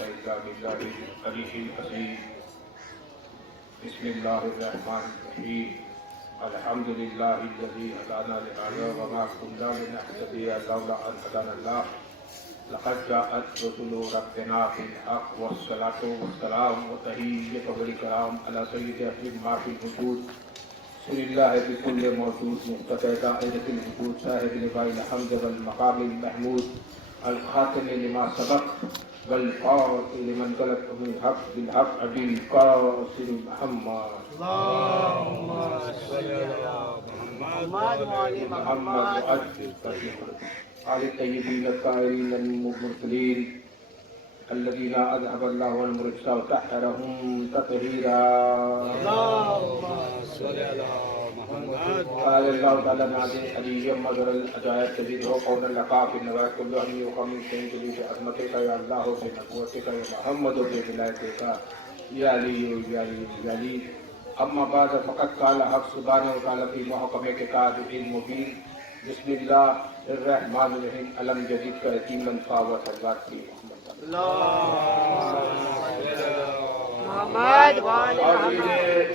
إلا بالله العلي العظيم. بسم الله الرحمن الرحيم. الحمد لله الذي هدانا لهذا وما كنا لنهتدي لولا أن هدانا الله. لقد جاءت رسل ربنا بالحق والصلاة والسلام وتحية والكرام على سيد أهل ما في الوجود. بسم الله بكل موجود مقتدى دائرة الوجود صاحب لواء الحمد والمقام المحمود الخاتم لما سبق والقاتل لمن طلب من حق بالحق أبي القاسم محمد. اللهم صل على محمد وعلى محمد وأجل آل الطيبين الطاهرين المرسلين الذين أذهب الله عنهم الرجس وطهرهم تطهيرا. اللهم صل على محمد قال الله تعالى نادي علي مظهر العجائب تزيد هو قول اللقاء في النوائب كل أن يقام شيء جديد عظمتك يا الله بنبوتك يا محمد وبولايتك يا علي يا علي يا علي. أما بعد فقد قال حق سبحانه وتعالى في محكم كتاب المبين. بسم الله الرحمن الرحيم. ألم يجدك يتيما فآوى صلوات في محمد. محمد وعلى اور یہ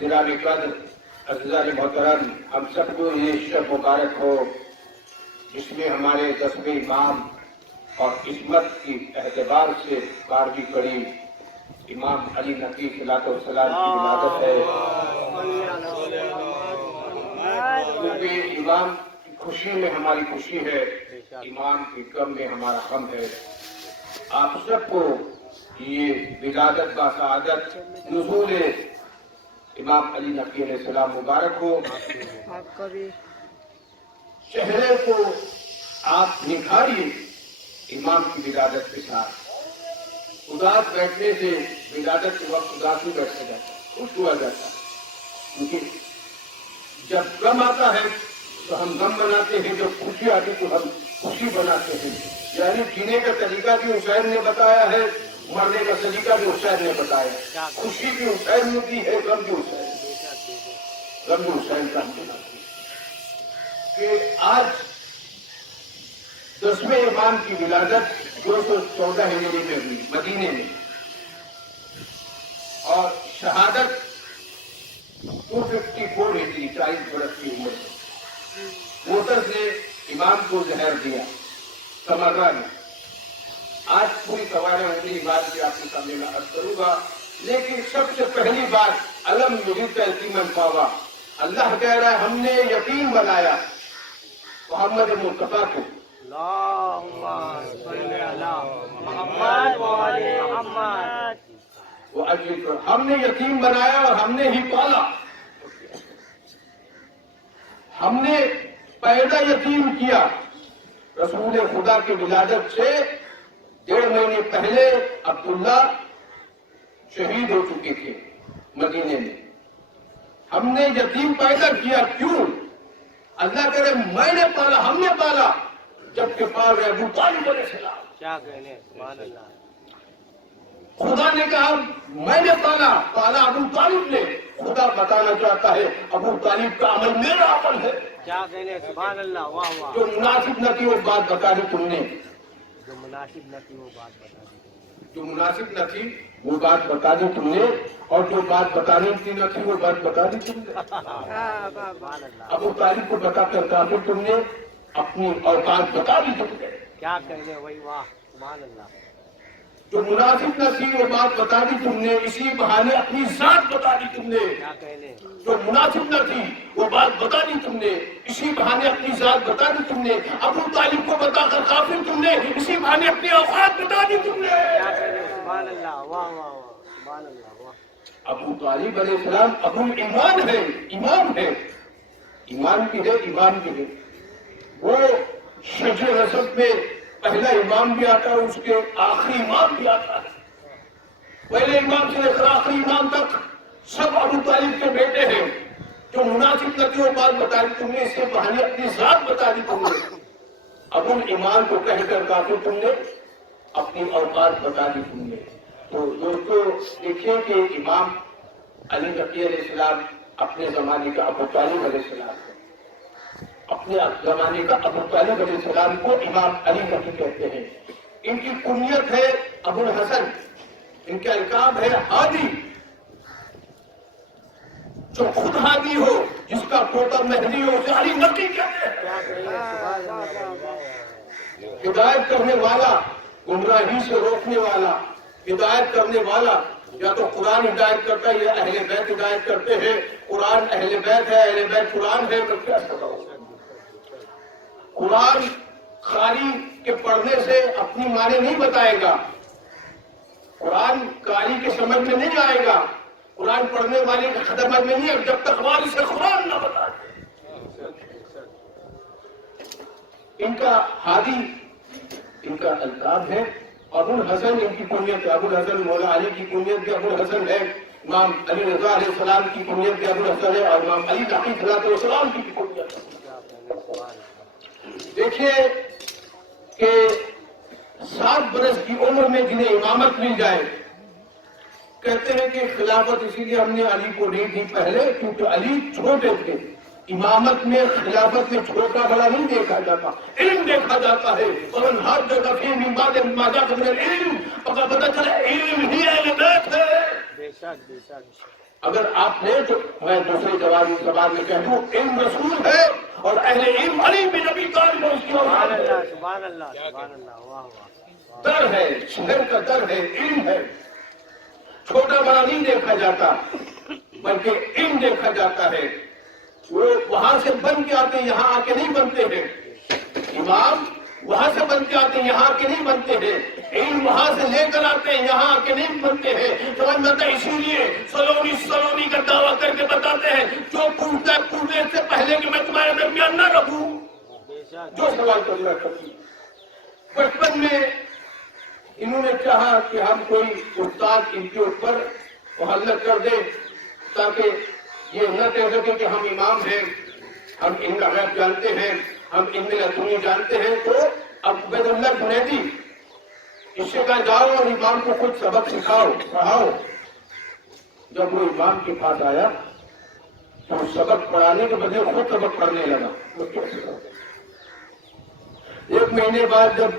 جناب قدر عزیزان محترم ہم سب کو یہ شب مبارک ہو جس میں ہمارے 10ویں امام اور عصمت کی اعتبار سے 12ویں کڑی امام علی نقی صلاۃ والسلام کی ولادت ہے. کیونکہ امام کی خوشی میں ہماری خوشی ہے، امام کی غم میں ہمارا غم ہے. آپ سب کو یہ ولادت با سعادت نزول امام علی نقی علیہ السلام مبارک ہو. چہرے کو آپ نکھاریے امام کی ولادت کے ساتھ. اداس بیٹھنے سے ولادت کے وقت اداس نہیں بیٹھا جاتا، خوش ہوا جاتا ہے. کیونکہ جب غم آتا ہے تو ہم غم بناتے ہیں، جب خوشی آتی تو ہم خوشی بناتے ہیں. یعنی جینے کا طریقہ بھی حسین نے بتایا ہے، مرنے کا طریقہ بھی حسین نے بتایا. خوشی بھی حسین نے دی ہے، غم بھی حسین نے. غم بھی حسین کا کہ آج 10ویں امام کی ولادت 214 ہجری میں ہوئی مدینے میں، اور شہادت 254 ہجری 40 برس کی عمر میں. موتر نے امام کو زہر دیا سمرہ نے. آج پوری سواریں ہوگی بات بھی آپ کے سامنے میں عرض کروں گا، لیکن سب سے پہلی بات علم یریدک یتیما فآویٰ. اللہ کہہ رہا ہے ہم نے یتیم بنایا محمد مصطفیٰ کو. اللهم صل على محمد وعلى محمد. وہ عجیب ہم نے یتیم بنایا اور ہم نے ہی پالا. ہم نے پیدا یتیم کیا. رسول خدا کی ولادت سے 1.5 مہینے پہلے عبداللہ شہید ہو چکے تھے مدینے میں. ہم نے یتیم پیدا کیا. کیوں؟ اللہ کرے میں نے پالا، ہم نے پالا، جبکہ پال رہے ابو طالب علیہ السلام. کیا کہنے سبحان اللہ. خدا نے کہا میں نے پالا ابو طالب نے. خدا بتانا چاہتا ہے ابو طالب کا عمل میرا عمل ہے. کیا کہنے سبحان اللہ. واہ واہ. جو مناسب نہ تھی وہ بات بتا دی تم نے. جو مناسب نہ تھی وہ بات بتا دی. جو مناسب نہ تھی وہ بات بتا دی تم نے، اور جو بات بتانی کی نہ تھی وہ بات بتا دی تم نے. سبحان اللہ. ابو طالب کو بتا کر کہا کہ تم نے اپنی اوقات بتا دی تم نے. کیا کہنے وہی واہ سبحان اللہ. جو مناسب نہ تھی وہ بات بتا دی تم نے، اسی بہانے اپنی ذات بتا دی تم نے. کیا کہنے جو مناسب نہ تھی وہ بات بتا دی تم نے، اسی بہانے اپنی ذات بتا دی تم نے. ابو طالب کو بتا کر کافر تم نے، اسی بہانے اپنی اوقات بتا دی تم نے. کیا کہنے سبحان اللہ. واہ واہ واہ سبحان اللہ. واہ. ابو طالب علیہ السلام ابو ایمان ہے، امام ہے، ایمان بھی ہے، ایمان بھی ہے. وہ شجر نسب میں پہلا امام بھی آتا ہے، اس کے آخری امام بھی آتا ہے. پہلے امام سے لے کر آخری امام تک سب ابو طالب کے بیٹے ہیں. جو مناسب نہ تھی وہ بات بتا دی تم نے، اس کے بہانے اپنی ذات بتا دی تم نے. ابو ایمان کو کہہ کر کافر تم نے، اپنی اوقات بتا دی تم نے. تو دوستو دیکھیے کہ امام علی نقی علیہ السلام اپنے زمانے کا ابو طالب علیہ السلام ہے. اپنے زمانے کا ابو طالب علیہ السلام کو امام علی نقی کہتے ہیں. ان کی کنیت ہے ابو الحسن، ان کا القاب ہے ہادی، جو خود ہادی ہو، جس کا پوتا مہدی ہو، اسے علی نقی کہتے ہیں۔ کیا کہیں گے، سبحان اللہ۔ ہدایت کرنے والا، گمراہی سے روکنے والا، ہدایت کرنے والا، یا تو قرآن ہدایت کرتا ہے یا اہل بیت ہدایت کرتے ہیں۔ قرآن اہل بیت ہے، اہل بیت قرآن ہے، میں کیا بتاؤں؟ قرآن قاری کے پڑھنے سے اپنی معنی نہیں بتائے گا، قرآن قاری کے سمجھ میں نہیں آئے گا، قرآن پڑھنے والے کے خدمت میں نہیں ہے جب تک ہماری سے قرآن نہ بتا دے۔ ان کا ہادی، ان کا القاب ہے ابو الحسن، ان کی کنیت ابو الحسن، مولا علی کی کنیت بھی ابو الحسن ہے، امام علی رضا علیہ السلام کی کنیت بھی ابو الحسن ہے، اور امام علی نقی علیہ السلام کی کنیت ہے۔ دیکھیے کہ 7 برس کی عمر میں جنہیں امامت مل جائے، کہتے ہیں کہ خلافت اسی لیے ہم نے علی کو نہیں دی پہلے کیونکہ علی چھوٹے تھے۔ امامت میں، خلافت میں چھوٹا بڑا نہیں دیکھا جاتا، علم دیکھا جاتا ہے۔ اور ہر جگہ فی من بعد ما جاء من العلم، پتہ چلا علم ہی اہل بیت ہے۔ بے شک بے شک۔ اگر آپ نے تو میں دوسرے زبان میں کہہ دوں، علم رسول ہے اور اہل علم علی بن ابی طالب اور اس کی سبحان اولاد ہے۔ اللہ سبحان اللہ سبحان اللہ، واہ واہ۔ در ہے، شہر کا در ہے، علم ہے، چھوٹا بڑا نہیں دیکھا جاتا بلکہ علم دیکھا جاتا ہے۔ وہ وہاں سے بن کے آتے ہیں، یہاں آ کے نہیں بنتے ہیں۔ امام وہاں سے بن کے آتے ہیں، یہاں آ کے نہیں بنتے ہیں۔ علم وہاں سے لے کر آتے ہیں، یہاں آ کے نہیں بنتے ہیں۔ سمجھ میں آتا ہے، اسی لیے سلونی کا دعویٰ کر کے بتاتے ہیں، جو پوچھتا ہے پوچھنے سے پہلے کہ میں تمہارے درمیان نہ رہوں، بے شک۔ جو سوال کرنا کرتی۔ بچپن میں انہوں نے چاہا کہ ہم کوئی استاد ان کے اوپر محلت کر دیں تاکہ یہ نہ کہہ سکے کہ ہم امام ہیں، ہم ان کا غیب جانتے ہیں، ہم ان میں لدنی جانتے ہیں۔ تو اب عبید اللہ جنیدی اس سے کہا جاؤ اور امام کو خود سبق سکھاؤ، پڑھاؤ۔ جب وہ امام کے پاس آیا تو سبق پڑھانے کے بدلے خود سبق پڑھنے لگا۔ ایک مہینے بعد جب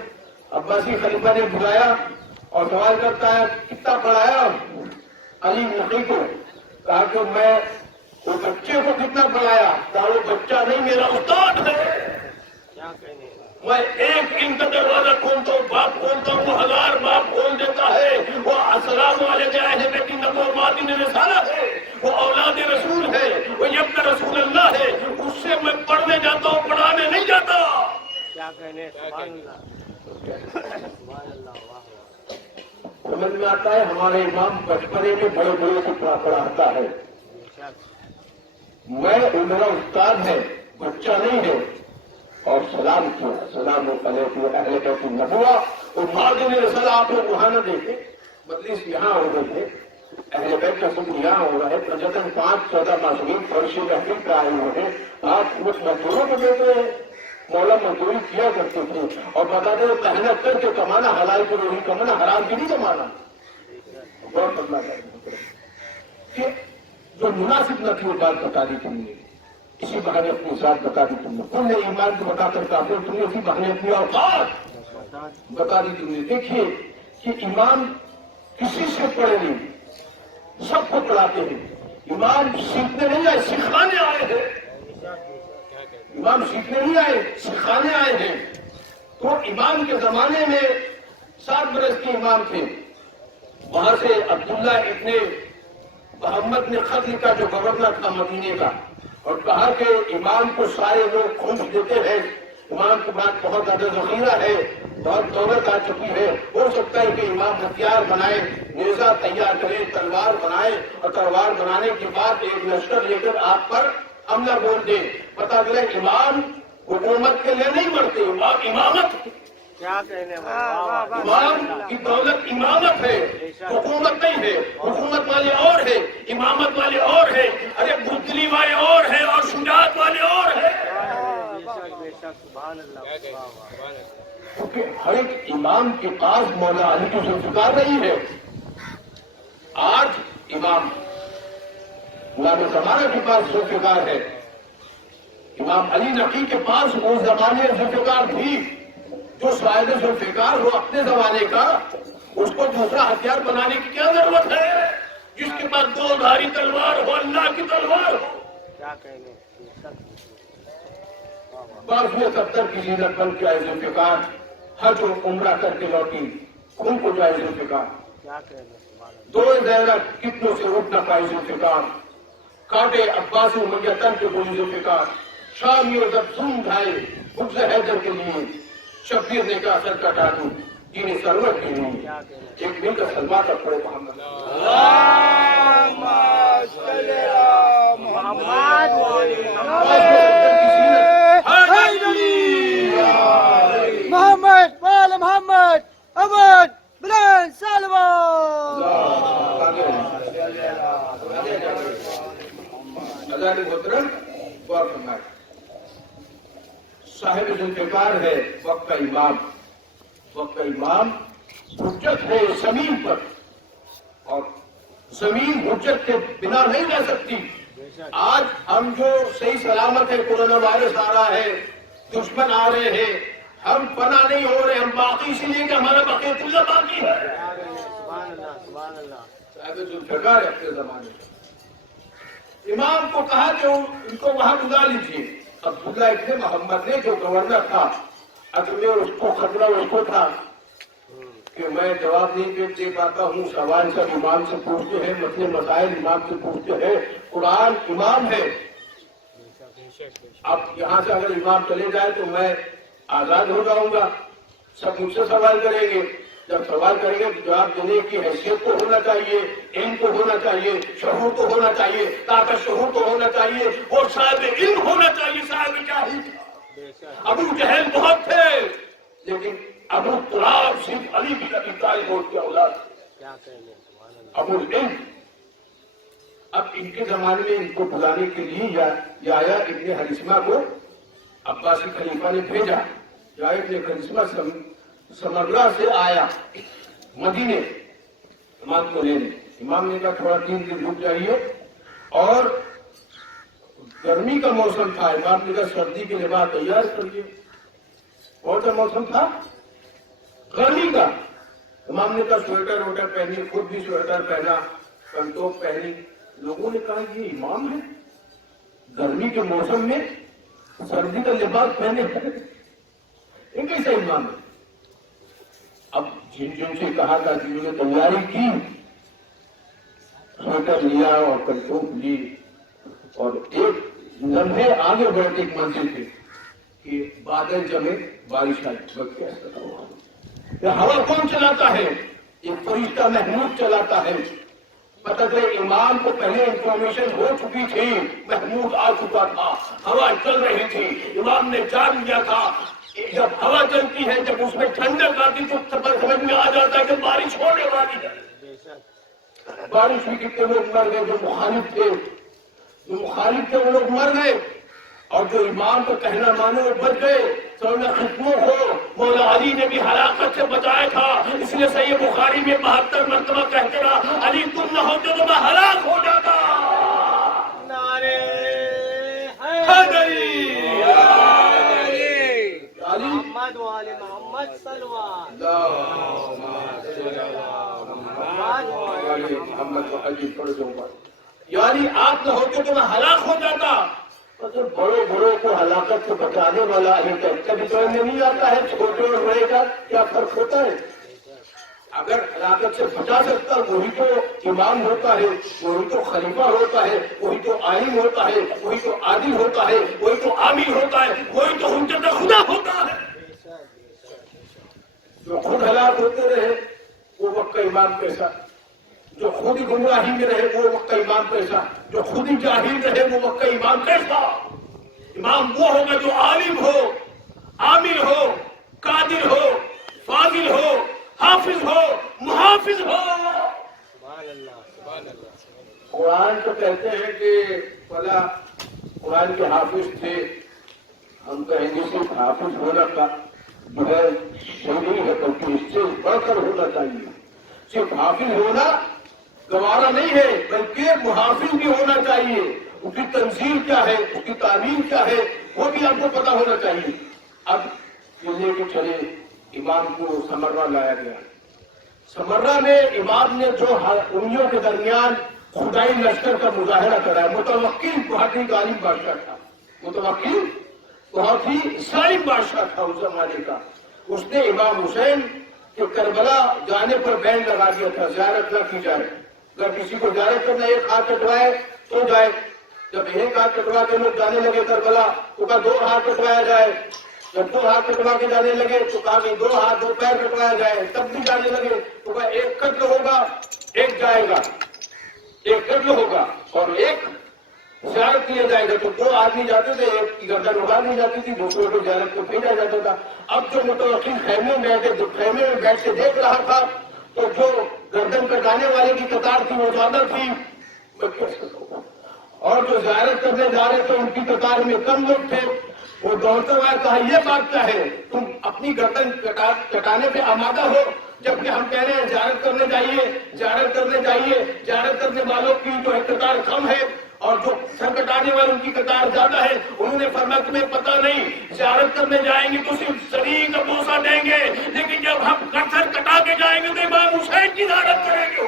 عباسی خلیفہ نے بلایا اور سوال کرتا ہے کتنا پڑھایا علی نقی کو، کہا کہ میں وہ بچے کو کتنا پڑھایا، کہا وہ بچہ نہیں میرا استاد ہے۔ کیا کہنے، میں ایک ان کا دروازہ کھولتا ہوں، باپ کھولتا ہوں، وہ 1000 باپ کھول دیتا ہے۔ وہ السلام علیکم اہل بیت النبوۃ رسالہ ہے، وہ اولاد رسول ہے، وہ ابن رسول اللہ ہے۔ اس سے میں پڑھنے جاتا ہوں، پڑھانے نہیں جاتا۔ کیا کہنے، سبحان اللہ سبحان اللہ، واہ واہ۔ سمجھ میں آتا ہے ہمارے امام بچپنے میں بڑے بڑے کو پڑھاتا ہے۔ بے شک۔ میں میرا استاد ہے، بچہ نہیں ہے۔ اور سلام کیا، السلام علیکم اہل بیت النبوۃ۔ اور معدن رسالہ آپ لوگ وہاں نہ دیکھیں، مجلس یہاں ہو رہے تھے، اہل بیت کا ذکر یہاں ہو رہا ہے۔ تقریباً 5-14 معصومین فرش محفل پہ آئے ہوئے ہیں۔ آپ کچھ مزدوروں کو دیتے ہیں، مولا مزدوری کیا کرتے تھے اور بتاتے ہیں محنت کر کے کمانا، حلال کی روزی کمانا، حرام کی نہیں کمانا۔ بہت بدلا کہ جو مناسب نہ تھی وہ بات بتا دی تم نے، اسی بہانے اپنی ذات بتا دی تم نے۔ تم نے ایمان کو بتا کر کافر، تم نے اسی بہانے اپنی اوقات بتا دی تم نے۔ دیکھیے کہ امام کسی سے پڑھے نہیں، سب کو پڑھاتے ہیں۔ امام سیکھنے نہیں آئے، سکھانے آئے ہیں۔ امام سیکھنے نہیں آئے، سکھانے آئے ہیں۔ تو امام کے زمانے میں 7 برس کے امام تھے۔ وہاں سے عبداللہ ابن محمد نے خط لکھا جو گورنر تھا مدینے کا، اور کہا کہ امام کو سارے لوگ خونچ دیتے ہیں، امام کے بعد بہت زیادہ ذخیرہ ہے، بہت دولت آ چکی ہے، ہو سکتا ہے کہ امام ہتھیار بنائے، نیزہ تیار کرے، تلوار بنائے، اور تلوار بنانے کے بعد ایک لشکر لے کر آپ پر حملہ بول دے۔ پتا چلا امام حکومت کے لیے نہیں مرتے، امامت، کیا کہنے، واہ واہ۔ امام کی دولت امامت ہے، حکومت نہیں ہے۔ حکومت والے اور ہے، امامت والے اور ہے، ارے بزدلی والے اور ہے، اور شجاعت والے اور ہے۔ بے شک بے شک، سبحان اللہ، واہ واہ۔ کیونکہ ہر ایک امام کے پاس مولا علی کی ذوالفقار نہیں ہے۔ آج امام غلام زمانہ کے پاس ذوالفقار ہے، امام علی نقی کے پاس اس زمانے ذوالفقار تھی، جو صاحب ذوالفقار ہو اپنے زمانے کا، اس کو دوسرا ہتھیار بنانے کی کیا ضرورت ہے؟ جس کے پاس دو دھاری تلوار ہو، اللہ کی تلوار ہو۔ کیا کہیں گے؟ بعض میں 70 کی زینت بن کے آئے ذوالفقار، حج و عمرہ کر کے لوٹی، خون کو جائے ذوالفقار۔ کیا کہیں گے؟ سبحان اللہ۔ دو زیرہ کتنوں سے اٹھ نہ پائے ذوالفقار، کاٹے عباس امیہ تن کے بولی ذوالفقار، شامیوں جب زوم ڈھائے حفظ حیدر کے لیے، شبیر نے کہا سر کٹا دوں دین سرور کے لیے۔ کیا کہیں گے؟ ایک مل کر سلمان تک پڑے محمد محمد والی محمد وال محمد ابد بلند سلمان۔ اللہ محترم غور فرمائے، صاحب ذوالفقار ہے وقت کا امام، وقت کا امام حجت ہے زمین پر، اور زمین حجت کے بنا نہیں رہ سکتی۔ آج ہم جو صحیح سلامت ہے، کورونا وائرس آ رہا ہے، دشمن آ رہے ہیں، ہم پناہ نہیں ہو رہے، ہم باقی اسی لیے کہ ہمارا بقیت اللہ باقی ہے۔ سبحان اللہ سبحان اللہ۔ صاحب ذوالفقار ہے اپنے زمانے میں۔ امام کو کہا کہ ان کو وہاں بلا لیجیے۔ عبداللہ ابن محمد نے جو گورنر تھا، اصل میں اس کو خطرہ اس کو تھا کہ میں جواب نہیں دے پاتا ہوں، سوال سب امام سے پوچھتے ہیں، مسئلے مسائل امام سے پوچھتے ہیں، قرآن امام ہے۔ اب یہاں سے اگر امام چلے جائے تو میں آزاد ہو جاؤں گا، سب مجھ سے سوال کریں گے، جب سوال کریں گے تو جواب دینے کی حیثیت کو ہونا چاہیے، علم کو ہونا چاہیے، شعور کو ہونا چاہیے، طاقت شعور کو ہونا چاہیے، اور صاحب علم ہونا چاہیے، صاحب جاہل۔ ابو جہل بہت تھے، لیکن ابو تراب صرف علی بن ابی طالب کی اولاد، کیا کہیں گے؟ سبحان اللہ۔ ابو العلم۔ اب ان کے زمانے میں ان کو بلانے کے لیے یا ابن حریثمہ کو عباسی خلیفہ نے بھیجا، یا ابن حریثمہ سمرہ سے آیا مدینے امام کو لینے۔ امام نے کہا تھوڑا 3 دن رک جائیے، اور گرمی کا موسم تھا، امام نے کہا سردی کے لباس تیار کریے۔ کون سا موسم تھا؟ گرمی کا۔ امام نے کہا سویٹر ووٹر پہنی، خود بھی سویٹر پہنا، پنٹوپ پہنی۔ لوگوں نے کہا یہ امام ہے، گرمی کے موسم میں سردی کا لباس پہنے، یہ کیسا امام ہے؟ اب جن سے کہا تھا جنہوں نے تیاری کی، سویٹر لیا اور پنٹوپ لی، اور ایک لمحے آگے بڑھتے ایک منزل پہ کہ بادل جمے بارش آئی۔ یہ ہوا کون چلاتا ہے؟ ایک فرشتہ محمود چلاتا ہے۔ پتہ چلے امام کو پہلے انفارمیشن ہو چکی تھی، محمود آ چکا تھا، ہوا چل رہی تھی، امام نے جان لیا تھا۔ جب ہوا چلتی ہے، جب اس میں ٹھنڈک آتی تو سمجھ میں آ جاتا ہے کہ بارش ہونے والی ہے۔ بارش ہوئی، کتنے لوگ مر گئے جو مخالف تھے، وہ لوگ مر گئے، اور جو امام کا کہنا مانے وہ بچ گئے۔ سونا ختموں کو مولا علی نے بھی ہلاکت سے بچایا تھا، اس لیے صحیح بخاری میں 72 مرتبہ کہتے رہا علی تم نہ ہوتے تو میں ہلاک ہو جاتا۔ نعرے حیدری محمد والے محمد سلمان۔ محمد کو علی پڑھ دوں گا، یعنی آپ نہ ہوتے تو میں ہلاک ہو جاتا۔ بڑوں بڑوں کو ہلاکت سے بچانے والا علی کا کبھی سمجھ میں نہیں آتا ہے چھوٹے اور بڑے کا کیا فرق ہوتا ہے۔ اگر ہلاکت سے بچا سکتا وہی تو امام ہوتا ہے، وہی تو خلیفہ ہوتا ہے، وہی تو عالم ہوتا ہے، وہی تو عادل ہوتا ہے، وہی تو عامل ہوتا ہے، وہی تو حجت خدا ہوتا ہے۔ جو خود ہلاک ہوتے رہے وہ وقت کا امام کیسا، جو خود ہی گمراہی میں رہے وہ وقت کا امام کیسا، جو خود ہی جاہل رہے وہ وقت کا امام کیسا۔ امام وہ ہوگا جو عالم ہو، عامل ہو، قادر ہو، فاضل ہو، حافظ ہو، محافظ ہو۔ قرآن تو کہتے ہیں کہ فلاں قرآن کے حافظ تھے، ہم کہیں گے صرف حافظ ہونا کا جو ہے صحیح ہے، بلکہ اس سے بڑھ کر ہونا چاہیے۔ صرف حافظ ہونا گوارا نہیں ہے، بلکہ محافظ بھی ہونا چاہیے۔ اس کی تنظیم کیا ہے، اس کی تعلیم کیا ہے، وہ بھی آپ کو پتا ہونا چاہیے۔ اب یہ لے کے چلے امام کو سمرہ لایا گیا. سمرہ میں امام نے جو انگلیوں کے درمیان خدائی لشکر کا مظاہرہ کرایا. متوکل بہت ہی غالب بادشاہ تھا. متوکل بہت ہی ظالم بادشاہ تھا اس زمانے کا. اس نے امام حسین کے کربلا جانے پر بین لگا دیا تھا زیارت نہ کی جائے. اگر کسی کو زیارت کرنا ایک ہاتھ کٹوائے تو جائے. جب ایک ہاتھ کٹوا کے لوگ جانے لگے کربلا تو کہا 2 ہاتھ کٹوایا جائے. جب 2 ہاتھ کٹوا کے جانے لگے تو کہا کہ 2 ہاتھ 2 پیر کٹوایا جائے. تب بھی جانے لگے تو کہا ایک قتل ہوگا ایک جائے گا. ایک قتل ہوگا اور ایک زیارت کیا جائے گا. تو 2 آدمی جاتے تھے, ایک کی گردن اڑا دی جاتی تھی, دوسرے کو زیارت کو بھیجا جاتا تھا. اب جو متوکل خیمے میں بیٹھے, جو خیمے میں بیٹھ کے دیکھ رہا تھا تو جو گردن کٹانے والے کی قطار تھی وہ زیادہ تھی اور جو زیارت کرنے جا رہے تھے ان کی قطار میں کم لوگ تھے. وہ دوڑتے ہوئے کہا یہ بات کیا ہے, تم اپنی گردن کٹانے پہ آمادہ ہو جبکہ ہم کہہ رہے ہیں زیارت کرنے جائیے, زیارت کرنے جائیے. زیارت کرنے والوں کی جو ہے قطار کم ہے اور جو سر کٹانے والے ان کی قطار زیادہ ہے. انہوں نے فرمایا تمہیں پتہ نہیں, زیارت کرنے جائیں گے تو صرف شریر کا بوسہ دیں گے, لیکن جب ہم سر کٹا کے جائیں گے تو امام حسین کی زیارت کریں گے.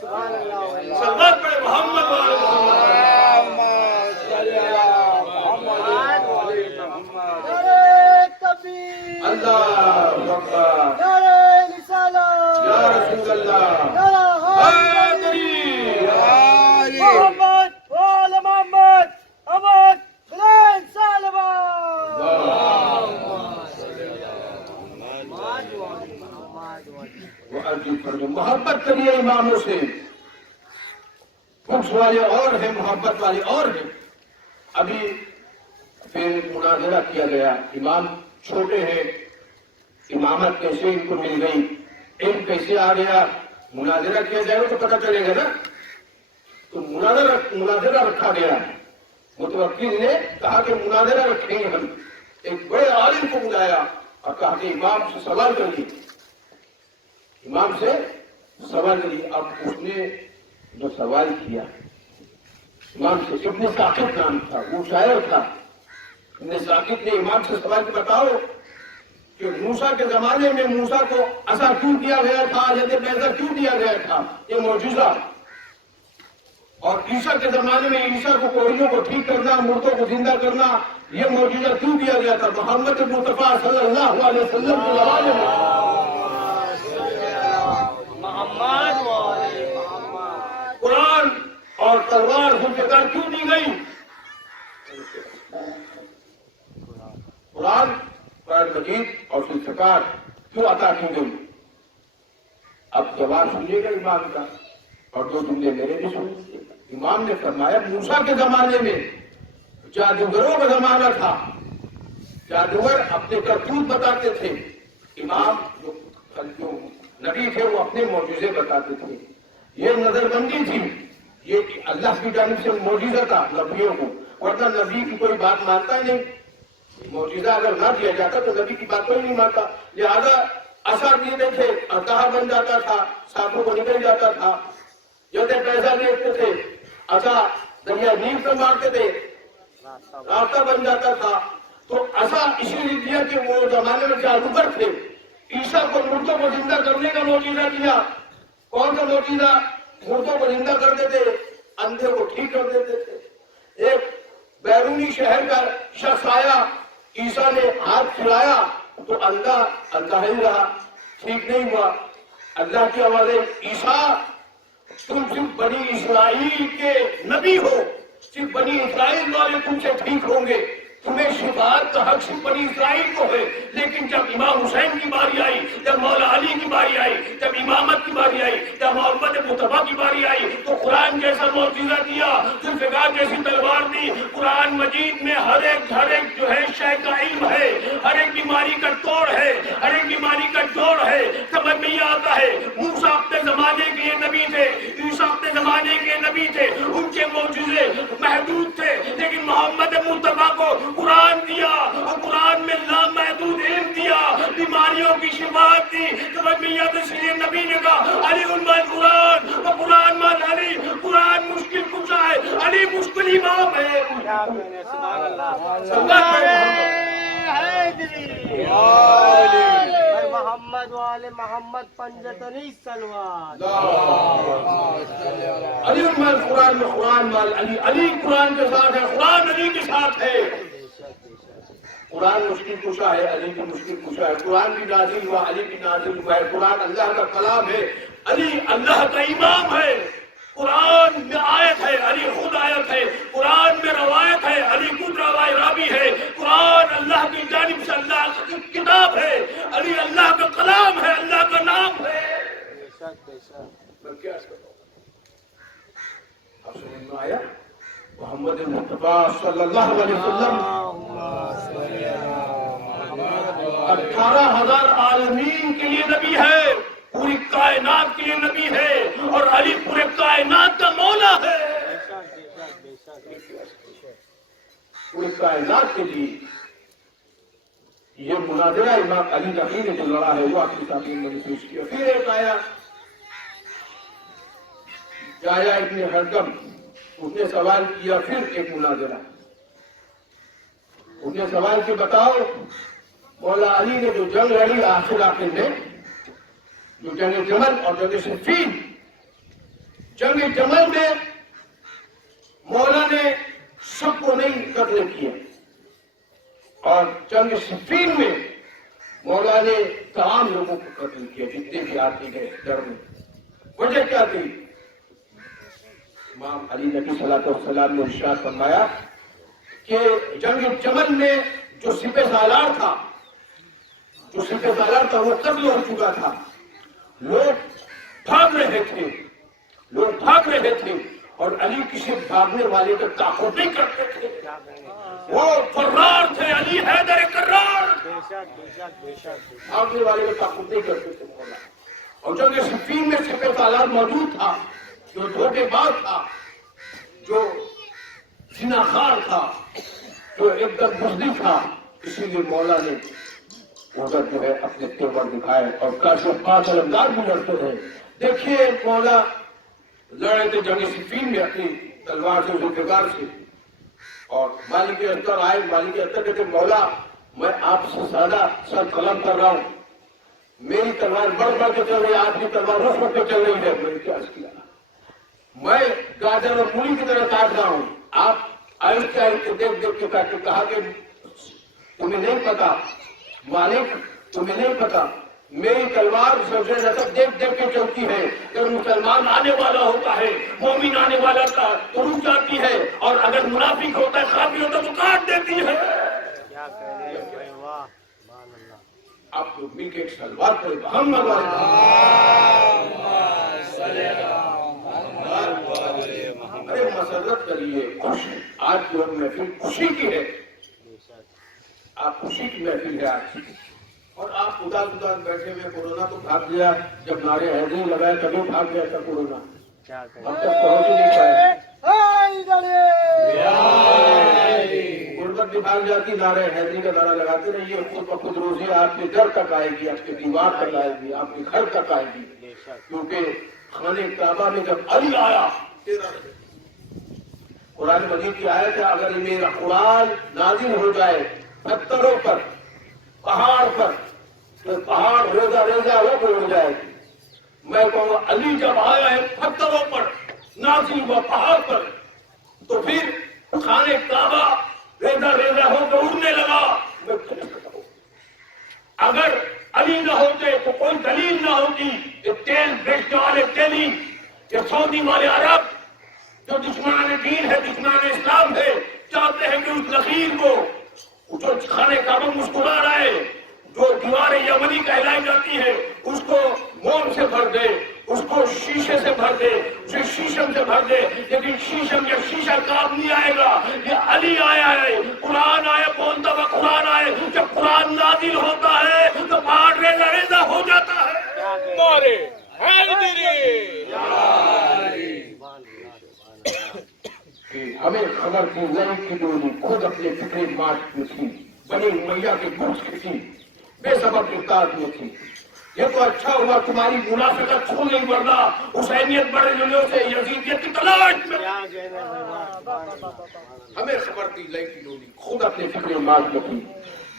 سلوات پڑھے محمد وعلی محمد. اللہ اکبر, یا رسول اللہ, محبت کریے اماموں سے. خوش والے اور ہیں, محبت والے اور ہیں. ابھی پھر مناظرہ کیا گیا. امام چھوٹے ہیں, امامت کیسے ان کو مل گئی, علم کیسے آ گیا. مناظرہ کیا جائے تو پتہ چلے گا نا. تو مناظرہ رکھا گیا. متوکل نے کہا کہ مناظرہ رکھیں گے ہم. ایک بڑے عالم کو بلایا اور کہا کہ امام سے سوال کریے, امام سے سوال کریے. اب اس نے جو سوال کیا امام سے, ابن ثاقب نام تھا, وہ شاعر تھا. ابن ثاقب نے امام سے سوال کیا, بتاؤ کہ موسیٰ کے زمانے میں موسیٰ کو عصا کیوں دیا گیا تھا, ید بیضا کیوں دیا گیا تھا, یہ معجزہ. اور عیسیٰ کے زمانے میں عیسیٰ کو کوڑیوں کو ٹھیک کرنا, مردوں کو زندہ کرنا, یہ معجزہ کیوں دیا گیا تھا. محمد مصطفیٰ صلی اللہ علیہ وسلم کے زمانے میں قرآن اور تلوار ذوالفقار کیوں دی گئی. قرآن مجید اور ذوالفقار کیوں عطا کی گئی. اب جواب سنیے گا امام کا اور دو جملے میرے بھی سنیے. امام نے فرمایا موسیٰ کے زمانے میں جادوگروں کا زمانہ تھا, جادوگر اپنے کرتوت بتاتے تھے. امام جو نبی تھے وہ اپنے معجزے بتاتے تھے. یہ نظر بندی تھی, یہ اللہ کی جانب سے معجزہ تھا نبیوں کو, ورنہ نبی کی کوئی بات مانتا ہی نہیں. معجزہ اگر نہ دیا جاتا تو نبی کی بات کوئی نہیں مانتا. لہذا عصا دیتے تھے اور کہا بن جاتا تھا, سانپوں کو نکل جاتا تھا. جیسے پیسہ دیتے تھے, عصا دریا نیل پر مارتے تھے, راستہ بن جاتا تھا. تو عصا اسی لیے دیا کہ وہ زمانے میں جادوگر تھے. عیسیٰ کو مردوں کو زندہ کرنے کا معجزہ دیا. کون سا معجزہ؟ مردوں کو زندہ کرتے تھے, اندھے کو ٹھیک کر دیتے تھے. ایک بیرونی شہر کا شخص آیا, عیسیٰ نے ہاتھ کھلایا تو اندھا ہی رہا, ٹھیک نہیں ہوا. اللہ کی آواز ہے, عیسیٰ تم صرف بنی اسرائیل کے نبی ہو, صرف بنی اسرائیل والے تم سے ٹھیک ہوں گے, تمہیں شفاعت کا حق صرف بنی اسرائیل کو ہے. لیکن جب امام حسین کی باری آئی, جب مولا علی کی باری آئی, جب امامت کی باری آئی, جب محمد مصطفیٰ کی باری آئی تو قرآن جیسا معجزہ دیا, ذوالفقار جیسی تلوار دی. قرآن مجید میں ہر ایک جو ہے شے کا علم ہے, ہر ایک بیماری کا توڑ ہے, ہر ایک بیماری کا جوڑ ہے. سمجھ میں یہ آتا ہے موسیٰ اپنے زمانے کے نبی تھے, عیسیٰ اپنے زمانے کے نبی تھے, ان کے معجزے محدود تھے, لیکن محمد مصطفیٰ کو قرآن دیا اور قرآن میں لامحدود علم دیا, بیماریوں کی شفاعت دی. سمجھ میں یہ آتا, اس لیے نبی نے کہا علی المال قرآن اور قرآن مال علی. قرآن مشکل کچھ ہے, علی مشکل امام ہے. سبحان اللہ. محمد وآل محمد پنجتنی سلوات. علی مال قرآن میں قرآن مال علی، علی قرآن کے ساتھ ہے، قرآن علی کے ساتھ ہے. قرآن مشکل کشا ہے، علی کی مشکل کشا ہے. قرآن بھی نازل ہوا، علی بھی نازل ہوا ہے. قرآن اللہ کا کلام ہے، علی اللہ کا امام ہے. قرآن میں آیت ہے، علی خود آیت ہے. قرآن میں روایت ہے، علی خود روایت راوی ہے. قرآن اللہ کی جانب سے اللہ کی کتاب ہے، علی اللہ کا کلام ہے، اللہ کا نام ہے. میں کیا کرتا ہوں؟ آپ سمجھ میں آیا؟ محمد مصطفیٰ صلی اللہ علیہ وسلم 18,000 عالمین کے لیے نبی ہے، پوری کائنات کے لیے نبی ہے، اور علی پورے کائنات کا مولا ہے. پوری کائنات کے لیے یہ مناظرہ امام علی نقی نے جو لڑا ہے وہ آپ کے سامنے میں نے پیش کیا. پھر ایک آیا جایا ابن حرگم، اس نے سوال کیا. پھر ایک مناظرہ، اس نے سوال کیا بتاؤ مولا علی نے جو جنگ لڑی آخر میں، جو جنگ جمل اور جنگ صفین، جنگ جمل میں مولا نے سب کو نہیں قتل کیا، اور جنگ صفین میں مولا نے تمام لوگوں کو قتل کیا جتنے بھی آتے گئے در میں. وجہ کیا تھی؟ امام علی نبی صلی اللہ علیہ وسلم نے ارشاد فرمایا کہ جنگ جمل میں جو سپہ سالار تھا، وہ قتل ہو چکا تھا. لوگ بھاگ رہے تھے اور علی کسی بھاگنے والے کا تعاقب نہیں کرتے تھے. وہ فرار تھے، علی حیدر کرار، بھاگنے والے کا تعاقب نہیں کرتے تھے مولا. اور جنگ صفین میں سپہ سالار موجود تھا جو دھوکے باز تھا، جو زناخوار تھا، جو ایک دم بزدل تھا. اسی لیے مولا نے ادھر جو ہے اپنے تیور دکھائے اور کاشف پاس علمدار بھی لڑتے رہے. دیکھیے مولا لڑے تھے جنگ صفین میں اپنی تلوار سے، ذوالفقار سے، اور مالک اختر آئے. مالک اختر کہتے مولا میں آپ سے زیادہ سر قلم کر رہا ہوں، میری تلوار بڑھ کے چل رہی ہے، آپ کی تلوار رخ پہ چل رہی ہے. میں نے کیا کیا؟ میں گاجر اور مولی کی طرح کاٹ رہا ہوں، آپ دیکھ کے کاٹ کے. کہا کہ تمہیں نہیں پتا مالک، تمہیں نہیں پتا میری تلوار سب سے زیادہ دیکھ کے چلتی ہے. جب مسلمان آنے والا ہوتا ہے، مومن آنے والا ہوتا ہے تو رک جاتی ہے، اور اگر منافق ہوتا ہے، خافی ہوتا ہے تو کاٹ دیتی ہے. آپ لوگ مل کے ایک سلوار پر محمد ارے مسرت کریے. خوش آج جو محفل خوشی کی ہے، آپ خوشی کی محفل ہے آج، اور آپ اداس بیٹھے ہوئے. کورونا تو بھاگ گیا، جب نعرے حیدری لگائے تبھی بھاگ گیا تھا کورونا، اب تک پہنچ ہی نہیں پائے. غربت بھی بھاگ جاتی، نعرے حیدری کا نعرہ لگاتے رہیے. خود بخود روزی آپ کے گھر تک آئے گی، آپ کے دیوار تک آئے گی، آپ کے گھر تک آئے گی. کیونکہ خانہ کعبہ میں جب علی آیا، قرآن مجید کی آیت ہے اگر میرا قرآن نازل ہو جائے پتھروں پر، پہاڑ پر، تو پہاڑ ریزہ ہو کے اڑ جائے گی. میں کہوں گا علی جب آیا ہے پتھروں پر، نازل ہوا پہاڑ پر، تو پھر خانہ کعبہ ریزہ ہو کے اڑنے لگا. میں کیا بتاؤں؟ اگر علی نہ ہوتے تو کوئی دلیل نہ ہوتی. یہ تیل بیچنے والے تیلی، یہ سعودی والے عرب جو دشمنان دین ہے، دشمنان اسلام ہے، چاہتے ہیں کہ اس لکیر کو جو خانہ کعبہ مسکرا رہا ہے، جو دیوار یمنی کہلائی جاتی ہے، اس کو موم سے بھر دے، اس کو شیشے سے بھر دے، اسے شیشم سے بھر دے. لیکن شیشم یا شیشہ کام نہیں آئے گا. یہ علی آیا ہے، قرآن آیا، بولتا ہوا قرآن آئے. جب قرآن نازل ہوتا ہے تو پہاڑ ریزہ ہو جاتا ہے. مارے حیدری ہمیں خبر تھی لڑکی کی ڈولی خود اپنے فکری مارچ میں تھی، بنی امیہ کے گوشت کی تھی، بے سبب گرفتار میں تھی. یہ تو اچھا ہوا تمہاری منافقت چھو نہیں بڑھنا، حسینیت بڑے جلوں سے یزیدیت کی تلاش میں. ہمیں خبر تھی لڑکی ڈولی خود اپنے فکری مارچ میں تھی،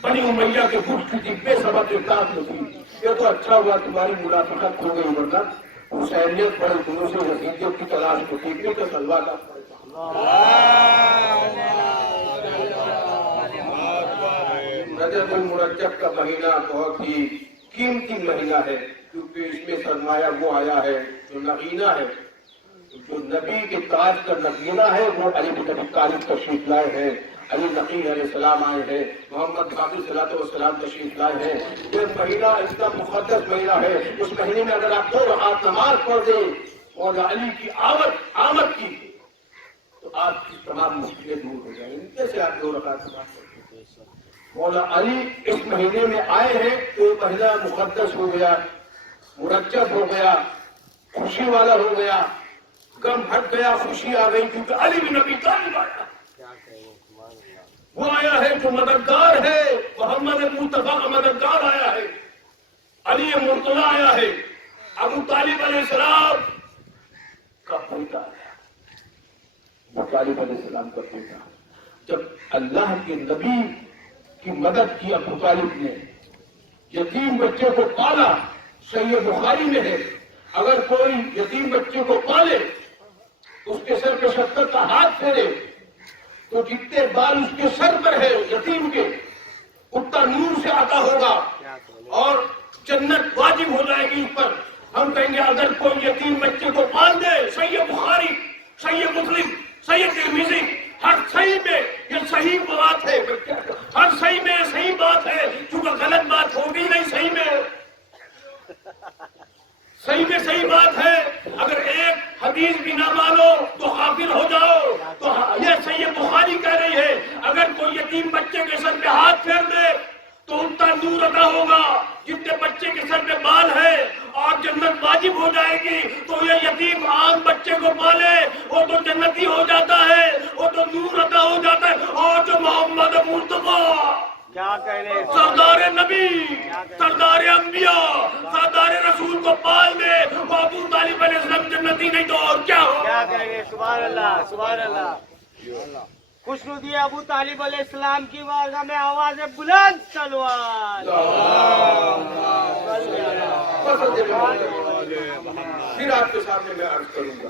بنی امیہ کے گفت کی بے سبب اطاعت میں تھی. یہ تو اچھا ہوا تمہاری منافقت ہو گئی، ورنہ حسینیت بڑے دنوں سے یزیدیت کی تلاش کو ٹھیکنے کا سلوا کا رجب المرجب کا مہینہ بہت ہی قیمتی مہینہ ہے، کیونکہ اس میں سرمایہ وہ آیا ہے جو نغینہ ہے. جو نبی کے تاج کا نغینہ ہے وہ علی بن ابی طالب تشریف لائے ہیں، علی نقی علیہ السلام آئے ہیں، محمد باقر صلی اللہ علیہ وسلم تشریف لائے ہیں. یہ مہینہ اتنا مقدس مہینہ ہے، اس مہینے میں اگر آپ 2 رکعت نماز پڑھ دیں مولا علی کی آمد کی تو آپ کی تمام مشکلیں دور ہو جائیں گی. کیسے آپ 2 رکعت نماز پڑھتے ہیں؟ مولا علی اس مہینے میں آئے ہیں تو یہ مہینہ مقدس ہو گیا، مرتب ہو گیا، خوشی والا ہو گیا، غم ہٹ گیا، خوشی آ گئی، کیونکہ علی بن ابی طالب آیا. وہ آیا ہے جو مددگار ہے، محمد مصطفیٰ کا مددگار آیا ہے، علی مرتضیٰ آیا ہے، ابو طالب علیہ السلام کا بیٹا آیا. ابو طالب علیہ السلام کا بیٹا جب اللہ کے نبی کی مدد کی ابو طالب نے، یتیم بچے کو پالا. صحیح بخاری میں ہے اگر کوئی یتیم بچے کو پالے اس کے سر پہ 70 کا ہاتھ پھیرے تو جتنے بال اس کے سر پر ہے یتیم کے اتنا نور سے عطا ہوگا اور جنت واجب ہو جائے گی اس پر. ہم کہیں گے اگر کوئی یتیم بچے کو پال دے، صحیح بخاری، صحیح مسلم، صحیح ترمذی، ہر صحیح میں یہ صحیح بات ہے، ہر صحیح میں یہ صحیح بات ہے، کیونکہ غلط بات ہوگی نہیں. صحیح میں صحیح بات ہے. اگر ایک حدیث بھی نہ مانو تو غافل ہو جاؤ. تو یہ صحیح بخاری کہہ رہی ہے اگر کوئی یتیم بچے کے سر پہ ہاتھ پھیر دے تو اتنا نور عطا ہوگا جتنے بچے کے سر پہ بال ہے اور جنت واجب ہو جائے گی. تو یہ یتیم عام بچے کو پالے وہ تو جنتی ہو جاتا ہے، وہ تو نور عطا ہو جاتا ہے. اور جو محمد مصطفیٰ کیا کہہ رہے سردار نبی، سردار انبیاء، سردار رسول کو پال دے وہ ابو طالب علیہ السلام جنتی نہیں تو اور کیا ہو. کیا کہہ رہے؟ سبحان اللہ، سبحان اللہ. خوشنودی ابو طالب علیہ السلام کی بارگاہ میں آواز بلند سلوات. پھر آپ کے سامنے میں عرض کروں گا،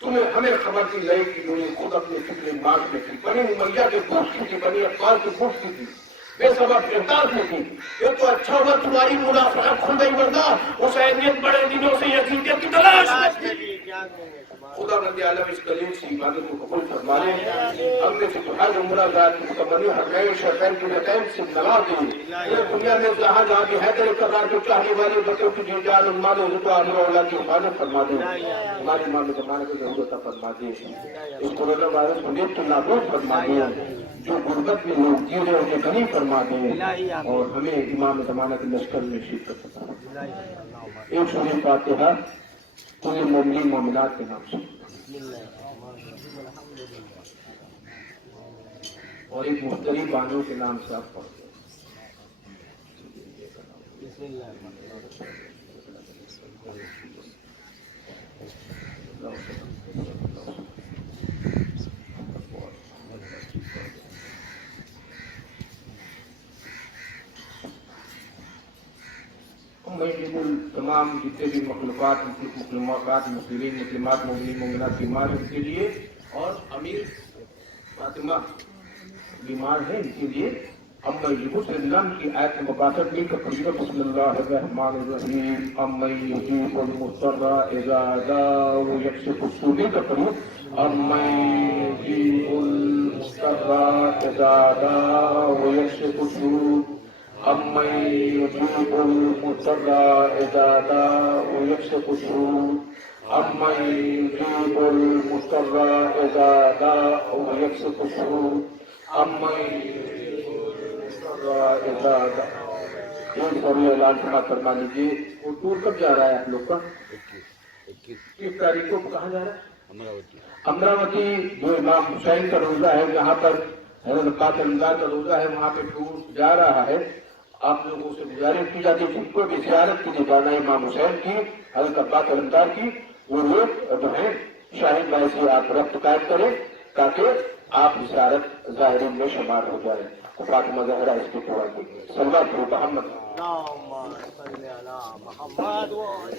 تمہیں ہمیں خبر کی لئی کی مجھے خود اپنے فکر ماغ میں تھی، بنی امیہ کے گوشت کی تھی، بنی عباس کے گوشت کی تھی، بے سبب اعتراض میں تھی. یہ تو اچھا ہوا تمہاری منافقت کھل گئی، ورنہ حسینیت بڑے دنوں سے یزیدیت کی تلاش میں تھی. خدا رضی عالم اس کلیم سے عبادت کو قبول فرما لے. ہم نے فتوحات عمرہ ذات مکملی حرمین شرفین کی نتائج سے نواز دی. یہ دنیا میں جہاں جہاں بھی حیدر قرار کو چاہنے والے بچوں کی جن جان المال عزت و آبرو اولاد کی حفاظت فرما دے. ہماری ماں میں زمانے کو ضرورت فرما دے. اس کورونا وائرس کو نیت کو نابود فرما دے. جو غربت میں لوگ جی رہے انہیں غنی فرما دے اور ہمیں امام زمانہ کے لشکر میں شرکت فرما دے. ایک سورہ فاتحہ کل مومنین مومنات کے نام سے اور ایک مختلف بانوں کے نام سے آپ پڑھتے ہیں. تمام جتنے بھی مخلوقات، مخلوقات، مسلمین، مسلمات، مومنین، مومنات بیمار ہیں ان کے لیے، اور امیر فاطمہ بیمار ہے ان کے لیے اما یجیب السلام کی آیت مبارکہ مل کر پڑھیے. بسم اللہ الرحمن الرحیم. اما یجیب المضطر اذا دعا ویکشف السوء مل کر پڑھیے. اما یجیب المضطر اذا دعا ویکشف السوء. أَمَّن يُجِيبُ الْمُضْطَرَّ إِذَا دَعَاهُ وَيَكْشِفُ السُّوءَ. أَمَّن يُجِيبُ الْمُضْطَرَّ إِذَا دَعَاهُ وَيَكْشِفُ السُّوءَ. أَمَّن يُجِيبُ الْمُضْطَرَّ إِذَا دَعَاهُ. ایک بڑی اعلان فرما لیجیے. وہ ٹور کب جا رہا ہے آپ لوگ کا؟ 21 تاریخ کو کہاں جا رہا ہے؟ امراوتی. جو امام حسین کا روزہ ہے جہاں پر حضرت قاتل امداد کا روزہ ہے وہاں پہ ٹور جا رہا ہے. آپ لوگوں سے گزارش کی جاتی ہے جن کو بھی زیارت کے لیے جانا ہے امام حسین کی، حضرت قاتل امداد کی، وہ لوگ جو ہیں شاہد بھائی سے آپ ربط قائم کریں تاکہ آپ زیارت ظاہرین میں شمار ہو جائے. فاطمہ زہرا اس کی دعا کی. صلوات علی محمد. اللهم صل على محمد وعلى